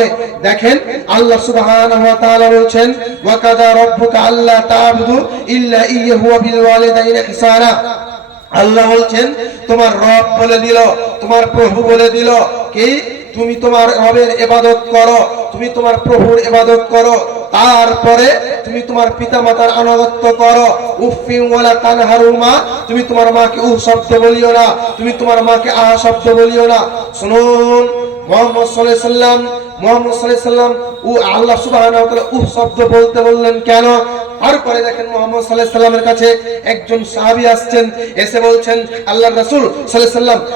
হবে। দেখেন, আল্লাহ সুবহানাহু ওয়া তাআলা বলছেন ওয়া কাযা রাব্বুকা আল্লা তা'বুদু ইল্লা ইয়্যাহু ওয়া বিল ইহসানা। আল্লাহ বলছেন, তোমার রব বলে দিল, তোমার প্রভু বলে দিল কি, তুমি তোমার রবের ইবাদত করো, তুমি তোমার প্রভুর ইবাদত করো, তারপরে তুমি তোমার পিতামাতার আনুগত্য করো। তানহারুমা তুমি তোমার মাকে উহ শব্দ বলিও না, তুমি তোমার মাকে আহা শব্দ বলিও না। শুনুন, মোহাম্মদ সাল্লাম মোহাম্মদ সাল্লাম শব্দ বলতে বললেন, কেন? তারপরে কাছে একজন এসে বলছেন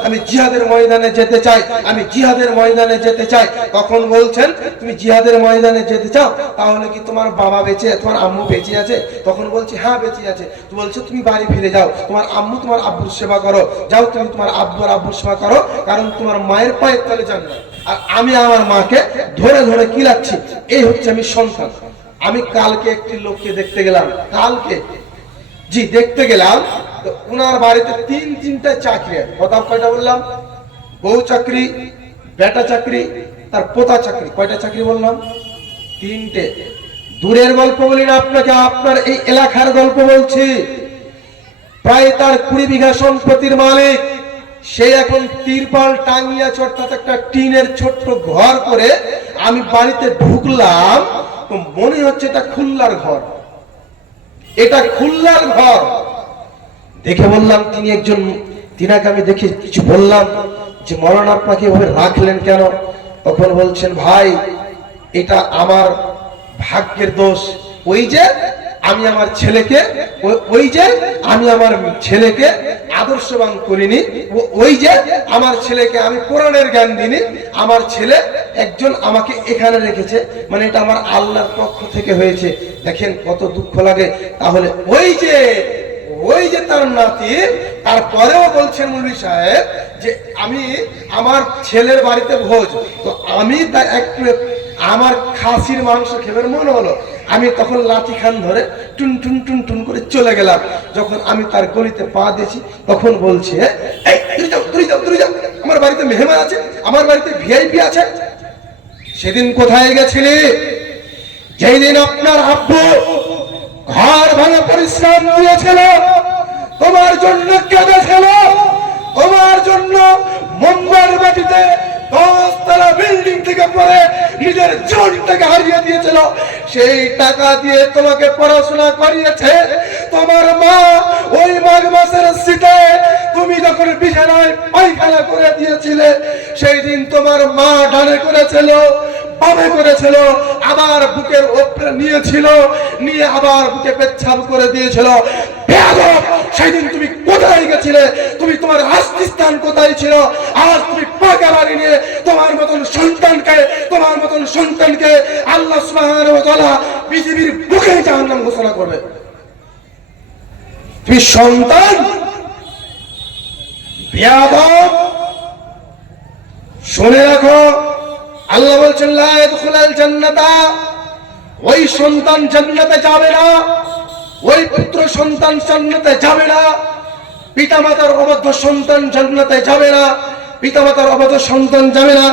আমি জিহাদের ময়দানে যেতে চাই, আমি জিহাদের ময়দানে যেতে চাই। তখন বলছেন, তুমি জিহাদের ময়দানে যেতে চাও, তাহলে কি তোমার বাবা বেঁচে, তোমার আম্মু বেঁচে আছে? তখন বলছি হ্যাঁ বেঁচে আছে। তো বলছো, তুমি বাড়ি ফিরে যাও, তোমার আম্মু তোমার আব্বুর সেবা করো, যাও তুমি তোমার আব্বুর আব্বুর সেবা করো, কারণ তোমার মায়ের পায়ের তলে যান না আর আমি আমার মাকে ধরে ধরে কিলাচ্ছি এই হচ্ছে আমি সন্তান। আমি কালকে একটি লোককে দেখতে গেলাম। কালকে? জি, দেখতে গেলাম। তো ওনার বাড়িতে তিন, তিনটা চাকরি কথা কয়টা বললাম? বউ চাকরি, বেটা চাকরি, তার পোতা চাকরি। কয়টা চাকরি বললাম? তিনটে। দূরের গল্প বলি না আপনাকে, আপনার এই এলাকার গল্প বলছি। প্রায় তার কুড়ি বিঘা সম্পত্তির মালিক। সে এখন তিরপাল টাঙ্গিয়াছে অর্থাৎ একটা টিনের ছোট্ট ঘর করে আমি বাড়িতে ঢুকলাম মনে হচ্ছে এটা খুল্লার ঘর। এটা খুল্লার ঘর। দেখে বললাম, তিনি একজন, তিনাকে আমি দেখে কিছু বললাম যে মরণ আপনাকে এভাবে রাখলেন কেন? তখন বলছেন, ভাই, এটা আমার ভাগ্যের দোষ। ওই যে আমি আমার ছেলেকে ওই যে আমি আমার ছেলেকে আদর্শবান করিনি ওই যে আমার ছেলেকে আমি কোরআনের জ্ঞান দিনি আমার ছেলে একজন আমাকে এখানে রেখেছে মানে এটা আমার আল্লাহর পক্ষ থেকে হয়েছে। দেখেন কত দুঃখ লাগে। তাহলে ওই যে ওই যে তার নাতি, তারপরেও বলছেন মুলবি সাহেব যে আমি আমার ছেলের বাড়িতে ভোজ, তো আমি তার একটু আমার খাসির মাংস খেবার মনে হলো। আমি তখন লাঠি খান ধরে টুন টুন টুন টুন করে চলে গেলাম। যখন আমি তার গলিতে পা দিয়েছি, তখন বলছে আমার বাড়িতে মেহমান আছে, আমার বাড়িতে ভিআইপি আছে। সেদিন কোথায় গেছিলি? যেই দিন আপনার আব্বু ঘর ভাঙে পরিশ্রম দিয়েছিল, তোমার জন্য কেঁদেছিল, তোমার জন্য মুম্বাইয়ের মাটিতে থেকে পরে নিজের জীবনটাকে হারিয়ে দিয়েছিল। সেই টাকা দিয়ে তোমাকে পড়াশোনা করিয়েছে। তোমার মা ওই মাঘ মাসের শীতে তুমি যখন বিছানায় পায়খানা করে দিয়েছিলে, সেই দিন তোমার মা ডানে করেছিল, বামে করেছিল, আবার বুকের ওপরে নিয়েছিল, নিয়ে আবার বুকে পেচ্ছাপ করে দিয়েছিল। সেদিন তুমি কোথায় গেছিলে? তুমি তোমার আস্তিস্থান কোথায় ছিল? আজ তুমি পাকা বাড়ি নিয়ে তোমার মতন সন্তানকে, তোমার মতন সন্তানকে আল্লাহ পৃথিবীর বুকে জাহান্নাম ঘোষণা করবে। তুমি সন্তান শুনে রাখো, আল্লাহ বলছেন জান্নাতা ওই সন্তান জান্নাতে যাবে না, ওই পুত্র সন্তান জান্নাতে যাবে না। পিতামাতার অবাধ্য সন্তান জান্নাতে যাবে না পিতামাতার অবাধ্য সন্তান যাবে না।